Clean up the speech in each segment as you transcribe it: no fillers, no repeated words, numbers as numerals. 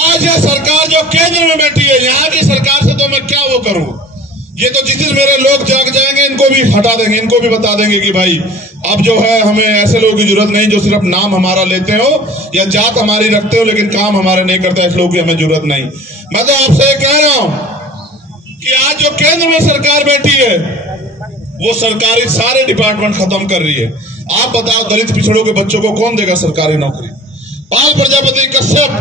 आज यह सरकार जो केंद्र में बैठी है, यहाँ की सरकार से तो मैं क्या वो करूं। ये तो जिस दिन मेरे लोग जाग जाएंगे इनको भी हटा देंगे, इनको भी बता देंगे कि भाई अब जो है हमें ऐसे लोगों की जरूरत नहीं जो सिर्फ नाम हमारा लेते हो या जात हमारी रखते हो लेकिन काम हमारे नहीं करता, ऐसे लोगों की हमें जरूरत नहीं। मैं तो आपसे कह रहा हूं कि आज जो केंद्र में सरकार बैठी है वो सरकारी सारे डिपार्टमेंट खत्म कर रही है। आप बताओ दलित पिछड़ों के बच्चों को कौन देगा सरकारी नौकरी? पाल प्रजापति, कश्यप,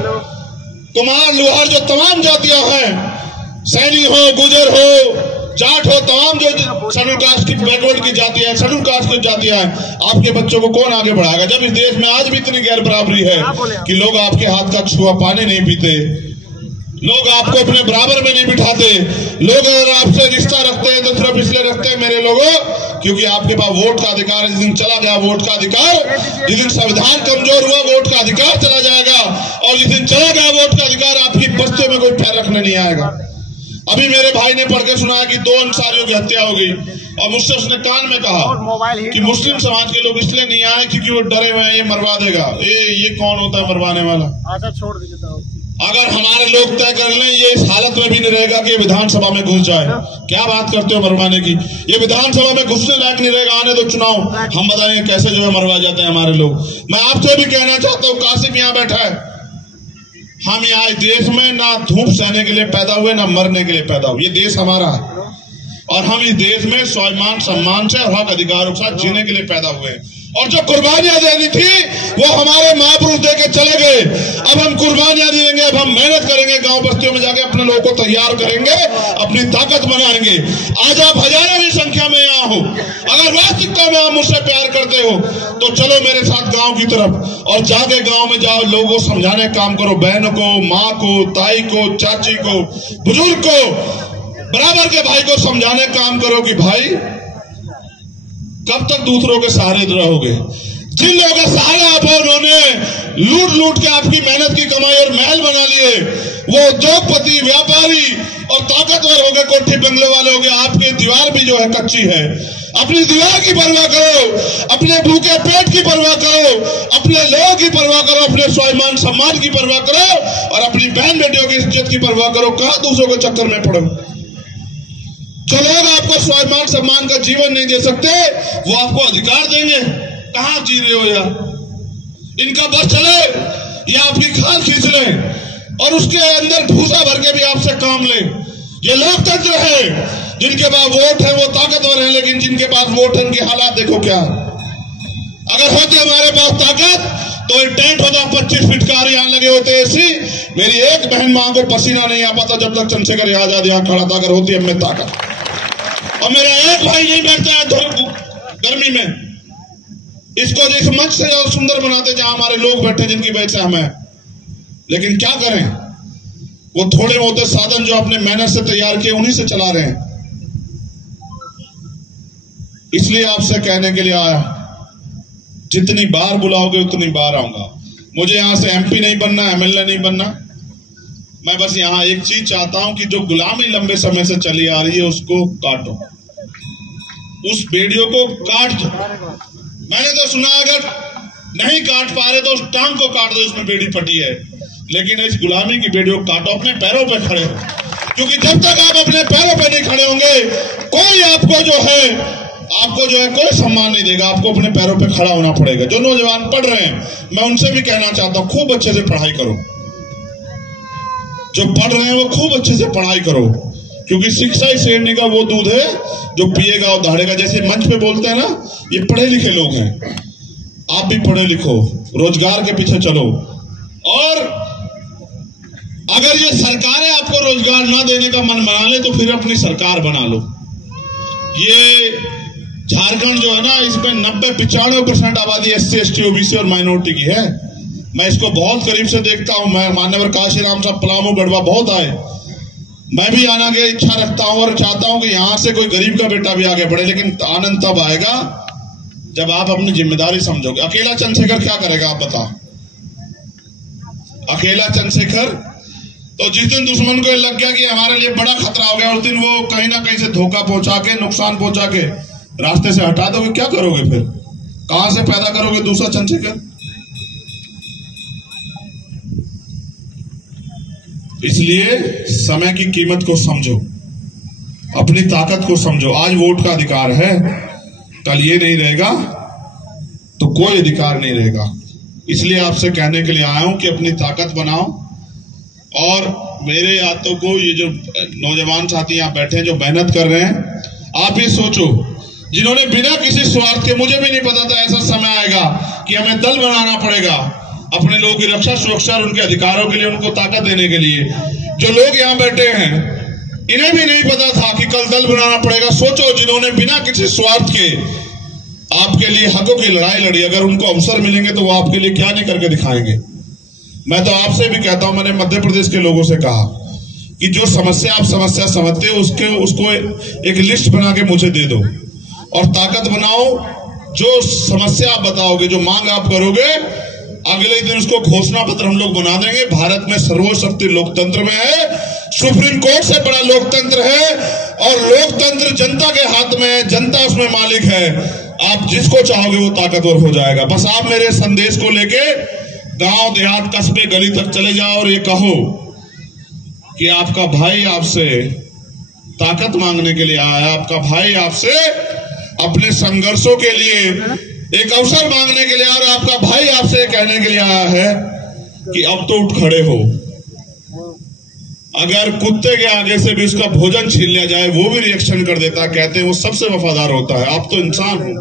कुमार, लोहार, जो तमाम जातियां हैं, सैनी हो, गुजर हो, जाट हो, तमाम जो शेड्यूल कास्ट की बैकवर्ड की जातियां हैं, शेड्यूल कास्ट की जातियां हैं, आपके बच्चों को कौन आगे बढ़ाएगा? जब इस देश में आज भी इतनी गैर बराबरी है कि लोग आपके हाथ का छुआ पानी नहीं पीते, लोग आपको अपने बराबर में नहीं बिठाते, लोग अगर आपसे रिश्ता रखते हैं तो सिर्फ इसलिए रखते हैं मेरे लोगों क्योंकि आपके पास वोट का अधिकार है। जिस दिन चला गया वोट का अधिकार, जिस दिन संविधान कमजोर हुआ वोट का अधिकार चला जाएगा, और जिस दिन चला गया वोट का अधिकार आपकी बस्तियों में कोई पैर रखने नहीं आएगा। अभी मेरे भाई ने पढ़ के सुनाया कि 2 अंसारियों की हत्या हो गई और मुझसे उसने कान में कहा कि मुस्लिम समाज के लोग इसलिए नहीं आए क्योंकि वो डरे हुए हैं ये मरवा देगा। ये कौन होता है मरवाने वाला? अच्छा छोड़ दीजिए। अगर हमारे लोग तय कर लें ये इस हालत में भी नहीं रहेगा कि विधानसभा में घुस जाए। क्या बात करते हो मरवाने की? ये विधानसभा में घुसने लायक नहीं रहेगा। आने दो चुनाव, हम बताएंगे कैसे जो है मरवा जाते हैं हमारे लोग। मैं आपसे भी कहना चाहता हूँ, कासिम यहाँ बैठा है, हम यहाँ देश में ना धूप सहने के लिए पैदा हुए ना मरने के लिए पैदा हुए। ये देश हमारा है और हम इस देश में स्वाभिमान सम्मान से और हक अधिकारों के साथ जीने के लिए पैदा हुए। और जो कुर्बानियां देनी थी वो हमारे महापुरुष दे के चले गए। अब हम कुर्बानियां देंगे, अब हम मेहनत करेंगे, गांव बस्तियों में जाके अपने लोगों को तैयार करेंगे, अपनी ताकत बनाएंगे। आज आप हजारों की संख्या में यहाँ हो, अगर वास्तविकता में आप मुझसे प्यार करते हो तो चलो मेरे साथ गांव की तरफ और जाके गांव में जाओ, लोगों को समझाने का काम करो, बहनों को, माँ को, ताई को, चाची को, बुजुर्ग को, बराबर के भाई को समझाने का काम करो कि भाई कब तक दूसरों के सहारे रहोगे? जिन लोगों के सहारे आप हो उन्होंने लूट लूट के आपकी मेहनत की कमाई और महल बना लिए, वो उद्योगपति, व्यापारी और ताकतवर हो गए, कोठी बंगले वाले हो गए। आपकी दीवार भी जो है कच्ची है। अपनी दीवार की परवाह करो, अपने भूखे पेट की परवाह करो, अपने लोगों की परवाह करो, अपने स्वाभिमान सम्मान की परवाह करो और अपनी बहन बेटियों की इज्जत की परवाह करो। कहां दूसरों के चक्कर में पड़ो? जो लोग आपको स्वाभिमान सम्मान का जीवन नहीं दे सकते वो आपको अधिकार देंगे। कहां जी रहे हो यार? इनका बस चले या आपकी खाल खींच ले और उसके अंदर भूसा भर के भी आपसे काम ले। ये लोकतंत्र है। जिनके पास वोट है वो ताकतवर है, लेकिन जिनके पास वोट है उनके हालात देखो क्या। अगर होती हमारे पास ताकत तो टेंट होता 25 फीट का, यहाँ लगे होते एसी, मेरी एक बहन मां को पसीना नहीं आ पाता जब तक चंद्रशेखर आजाद यहाँ खड़ा था। अगर होती है हमें ताकत, और मेरा एक भाई नहीं बैठता है गर्मी में। इसको इस मंच से और सुंदर बनाते जहां हमारे लोग बैठे जिनकी वजह से हमें, लेकिन क्या करें, वो थोड़े होते साधन जो अपने मेहनत से तैयार किए उन्हीं से चला रहे हैं। इसलिए आपसे कहने के लिए आया, जितनी बार बुलाओगे उतनी बार आऊंगा। मुझे यहां से एमपी नहीं बनना, एमएलए नहीं बनना। मैं बस यहां एक चीज चाहता हूं कि जो गुलामी लंबे समय से चली आ रही है उसको काटो, उस बेड़ियों को काट दो। मैंने तो सुना अगर नहीं काट पा रहे तो उस टांग को काट दो, उसमें बेड़ी फटी है। लेकिन इस गुलामी की बेड़ियों को काटो, अपने पैरों पे खड़े हो, क्योंकि जब तक आप अपने पैरों पे नहीं खड़े होंगे कोई आपको जो है कोई सम्मान नहीं देगा। आपको अपने पैरों पे खड़ा होना पड़ेगा। जो नौजवान पढ़ रहे हैं मैं उनसे भी कहना चाहता हूं, खूब अच्छे से पढ़ाई करो। जो पढ़ रहे हैं वो खूब अच्छे से पढ़ाई करो, क्योंकि शिक्षा ही शेरनी का वो दूध है जो पिएगा और दहाड़ेगा। जैसे मंच पे बोलते हैं ना, ये पढ़े लिखे लोग हैं, आप भी पढ़े लिखो, रोजगार के पीछे चलो। और अगर ये सरकारें आपको रोजगार ना देने का मन बना ले तो फिर अपनी सरकार बना लो। ये झारखंड जो है ना, इसमें 90-95% आबादी SC ST OBC और माइनॉरिटी की है। मैं इसको बहुत करीब से देखता हूं। मैं मान्यवर काशीराम साहब पलामू गढ़वा बहुत आए, मैं भी आने की इच्छा रखता हूं और चाहता हूं कि यहां से कोई गरीब का बेटा भी आगे बढ़े। लेकिन आनंद तब आएगा जब आप अपनी जिम्मेदारी समझोगे। अकेला चंद्रशेखर क्या करेगा आप बताओ? अकेला चंद्रशेखर तो जिस दिन दुश्मन को लग गया कि हमारे लिए बड़ा खतरा हो गया, उस दिन वो कहीं ना कहीं से धोखा पहुंचा के, नुकसान पहुंचा के रास्ते से हटा दोगे। क्या करोगे फिर? कहां से पैदा करोगे दूसरा चंद्रशेखर? इसलिए समय की कीमत को समझो, अपनी ताकत को समझो। आज वोट का अधिकार है, कल ये नहीं रहेगा तो कोई अधिकार नहीं रहेगा। इसलिए आपसे कहने के लिए आया हूं कि अपनी ताकत बनाओ। और मेरे यादों को ये जो नौजवान साथी यहाँ बैठे हैं जो मेहनत कर रहे हैं, आप ही सोचो, जिन्होंने बिना किसी स्वार्थ के, मुझे भी नहीं पता था ऐसा समय आएगा कि हमें दल बनाना पड़ेगा अपने लोगों की रक्षा सुरक्षा और उनके अधिकारों के लिए, उनको ताकत देने के लिए। जो लोग यहाँ बैठे हैं इन्हें भी नहीं पता था कि कल दल बनाना पड़ेगा। सोचो, जिन्होंने बिना किसी स्वार्थ के आपके लिए हकों की लड़ाई लड़ी, अगर उनको अवसर मिलेंगे तो वो आपके लिए क्या नहीं करके दिखाएंगे। मैं तो आपसे भी कहता हूं, मैंने मध्य प्रदेश के लोगों से कहा कि जो समस्या आप समस्या समझते हो उसको एक लिस्ट बना के मुझे दे दो और ताकत बनाओ। जो समस्या आप बताओगे, जो मांग आप करोगे, अगले दिन उसको घोषणा पत्र हम लोग बना देंगे। भारत में सर्वशक्ति लोकतंत्र में है, सुप्रीम कोर्ट से बड़ा लोकतंत्र है और लोकतंत्र जनता के हाथ में है, जनता उसमें मालिक है। आप जिसको चाहोगे वो ताकतवर हो जाएगा। बस आप मेरे संदेश को लेके गांव देहात कस्बे गली तक चले जाओ और ये कहो कि आपका भाई आपसे ताकत मांगने के लिए आया है, आपका भाई आपसे अपने संघर्षों के लिए एक अवसर मांगने के लिए, और आपका भाई आपसे कहने के लिए आया है कि अब तो उठ खड़े हो। अगर कुत्ते के आगे से भी उसका भोजन छीन लिया जाए वो भी रिएक्शन कर देता है, कहते हैं वो सबसे वफादार होता है। आप तो इंसान हो,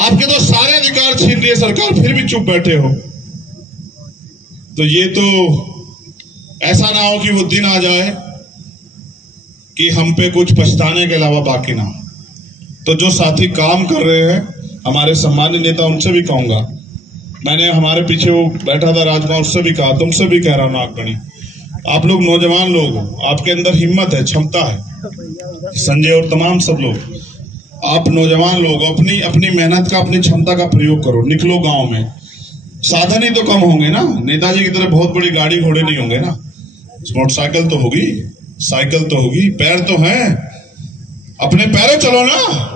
आपके तो सारे अधिकार छीन रही है सरकार, फिर भी चुप बैठे हो। तो ये तो ऐसा ना हो कि वो दिन आ जाए कि हम पे कुछ पछताने के अलावा बाकी ना हो। तो जो साथी काम कर रहे हैं, हमारे सम्मान्य नेता, उनसे भी कहूंगा, मैंने हमारे पीछे वो बैठा था राजकुमार, उससे भी कहा, तुमसे भी कह रहा हूं नागगणी, आप लोग नौजवान लोग हो, आपके अंदर हिम्मत है, क्षमता है, संजय और तमाम सब लोग, आप नौजवान लोग अपनी अपनी मेहनत का, अपनी क्षमता का प्रयोग करो। निकलो गांव में, साधन ही तो कम होंगे ना, नेताजी की तरह बहुत बड़ी गाड़ी घोड़े नहीं होंगे ना, मोटरसाइकिल तो होगी, साइकिल तो होगी, पैर तो हैं, अपने पैरों चलो ना।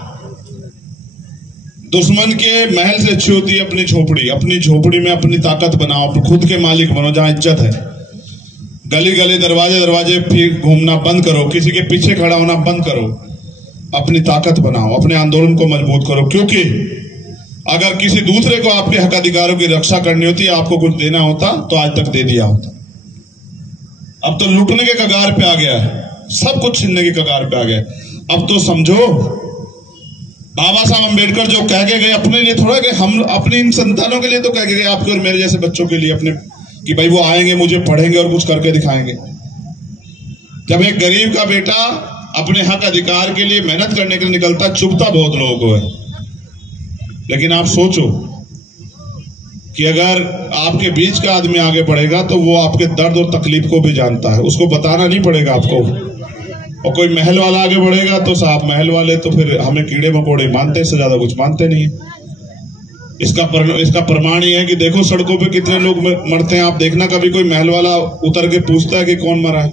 दुश्मन के महल से अच्छी होती है अपनी झोपड़ी। अपनी झोपड़ी में अपनी ताकत बनाओ, खुद के मालिक बनो, जहां इज्जत है। गली गली दरवाजे दरवाजे फिर घूमना बंद करो, किसी के पीछे खड़ा होना बंद करो, अपनी ताकत बनाओ, अपने आंदोलन को मजबूत करो। क्योंकि अगर किसी दूसरे को आपके हक अधिकारों की रक्षा करनी होती, आपको कुछ देना होता तो आज तक दे दिया होता। अब तो लूटने के कगार पे आ गया है, सब कुछ छीनने के कगार पे आ गया। अब तो समझो, बाबा साहब अम्बेडकर जो कह के गए अपने लिए थोड़ा गए, हम अपने इन संतानों के लिए तो कह के गए, आपके और मेरे जैसे बच्चों के लिए अपने, कि भाई वो आएंगे, मुझे पढ़ेंगे और कुछ करके दिखाएंगे। जब एक गरीब का बेटा अपने हक अधिकार के लिए मेहनत करने के लिए निकलता, चुभता बहुत लोगों को है। लेकिन आप सोचो कि अगर आपके बीच का आदमी आगे बढ़ेगा तो वो आपके दर्द और तकलीफ को भी जानता है, उसको बताना नहीं पड़ेगा आपको। और कोई महल वाला आगे बढ़ेगा तो साहब महल वाले तो फिर हमें कीड़े मकोड़े मानते हैं, इससे ज्यादा कुछ मानते नहीं। इसका प्रमाण ये है कि देखो सड़कों पे कितने लोग मरते हैं। आप देखना कभी कोई महल वाला उतर के पूछता है कि कौन मरा है।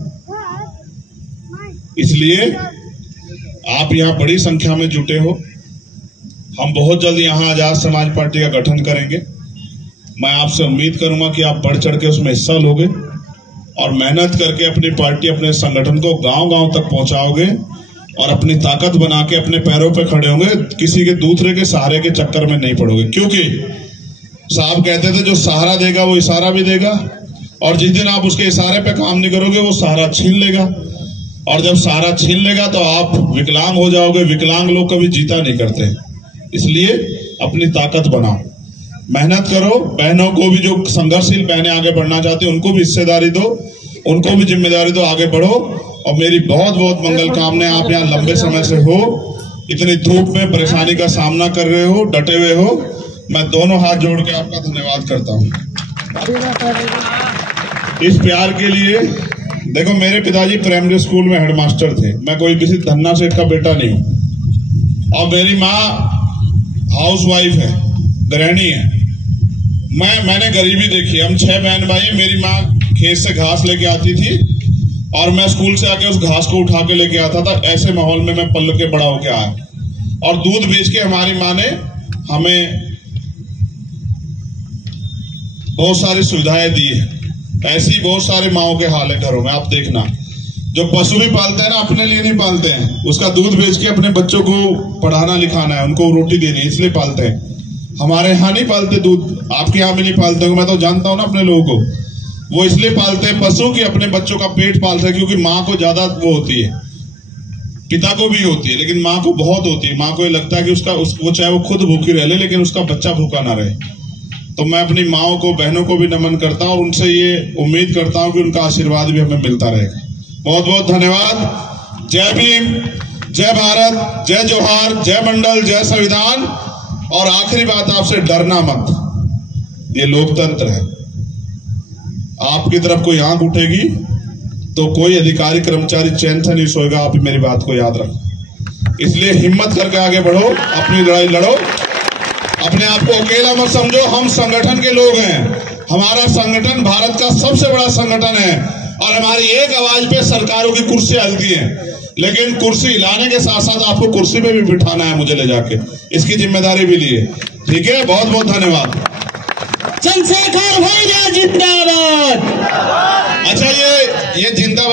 इसलिए आप यहाँ बड़ी संख्या में जुटे हो। हम बहुत जल्द यहाँ आजाद समाज पार्टी का गठन करेंगे। मैं आपसे उम्मीद करूंगा कि आप बढ़ चढ़ के उसमें हिस्सा लोगे और मेहनत करके अपनी पार्टी, अपने संगठन को गांव-गांव तक पहुंचाओगे और अपनी ताकत बना के अपने पैरों पे खड़े होंगे। किसी के दूसरे के सहारे के चक्कर में नहीं पड़ोगे, क्योंकि साहब कहते थे जो सहारा देगा वो इशारा भी देगा, और जिस दिन आप उसके इशारे पे काम नहीं करोगे वो सहारा छीन लेगा, और जब सहारा छीन लेगा तो आप विकलांग हो जाओगे। विकलांग लोग कभी जीता नहीं करते। इसलिए अपनी ताकत बनाओ, मेहनत करो। बहनों को भी, जो संघर्षशील बहनें आगे बढ़ना चाहती हैं, उनको भी हिस्सेदारी दो, उनको भी जिम्मेदारी दो, आगे बढ़ो। और मेरी बहुत बहुत मंगल कामनाएं। आप यहाँ लंबे समय से हो, इतनी धूप में परेशानी का सामना कर रहे हो, डटे हुए हो। मैं दोनों हाथ जोड़ के आपका धन्यवाद करता हूँ इस प्यार के लिए। देखो, मेरे पिताजी प्राइमरी स्कूल में हेडमास्टर थे। मैं कोई किसी धन्ना सेठ का बेटा नहीं हूँ। और मेरी माँ हाउसवाइफ है, गृहिणी है। मैंने गरीबी देखी। हम 6 बहन भाई। मेरी माँ खेत से घास लेके आती थी और मैं स्कूल से आके उस घास को उठा के लेके आता था। ऐसे माहौल में मैं पल के बड़ा होके आया। और दूध बेच के हमारी माँ ने हमें बहुत सारी सुविधाएं दी है। ऐसी बहुत सारे माओ के हाल है घरों में। आप देखना, जो पशु भी पालते हैं ना, अपने लिए नहीं पालते हैं, उसका दूध बेच के अपने बच्चों को पढ़ाना लिखाना है, उनको रोटी देनी है, इसलिए पालते हैं। हमारे यहाँ नहीं पालते दूध, आपके यहाँ भी नहीं पालते होंगे, मैं तो जानता हूँ ना अपने लोगों को। वो इसलिए पालते हैं पशु कि अपने बच्चों का पेट पालते हैं, क्योंकि माँ को ज्यादा वो होती है, पिता को भी होती है, लेकिन माँ को बहुत होती है। माँ को ये लगता है कि वो चाहे वो खुद भूखी रह ले, लेकिन उसका बच्चा भूखा ना रहे। तो मैं अपनी माओं को, बहनों को भी नमन करता हूँ और उनसे ये उम्मीद करता हूँ कि उनका आशीर्वाद भी हमें मिलता रहेगा। बहुत बहुत धन्यवाद। जय भीम, जय भारत, जय जोहार, जय मंडल, जय संविधान। और आखिरी बात आपसे, डरना मत, ये लोकतंत्र है। आपकी तरफ कोई आंख उठेगी तो कोई अधिकारी कर्मचारी चैन से नहीं सोएगा। आप मेरी बात को याद रखें। इसलिए हिम्मत करके आगे बढ़ो, अपनी लड़ाई लड़ो, अपने आप को अकेला मत समझो। हम संगठन के लोग हैं, हमारा संगठन भारत का सबसे बड़ा संगठन है और हमारी एक आवाज पे सरकारों की कुर्सी हिलती है। लेकिन कुर्सी हिलाने के साथ साथ आपको कुर्सी पे भी बिठाना है मुझे ले जाके, इसकी जिम्मेदारी भी लिए। ठीक है, बहुत बहुत धन्यवाद। चंद्रशेखर भैया जिंदाबाद। अच्छा, ये जिंदाबाद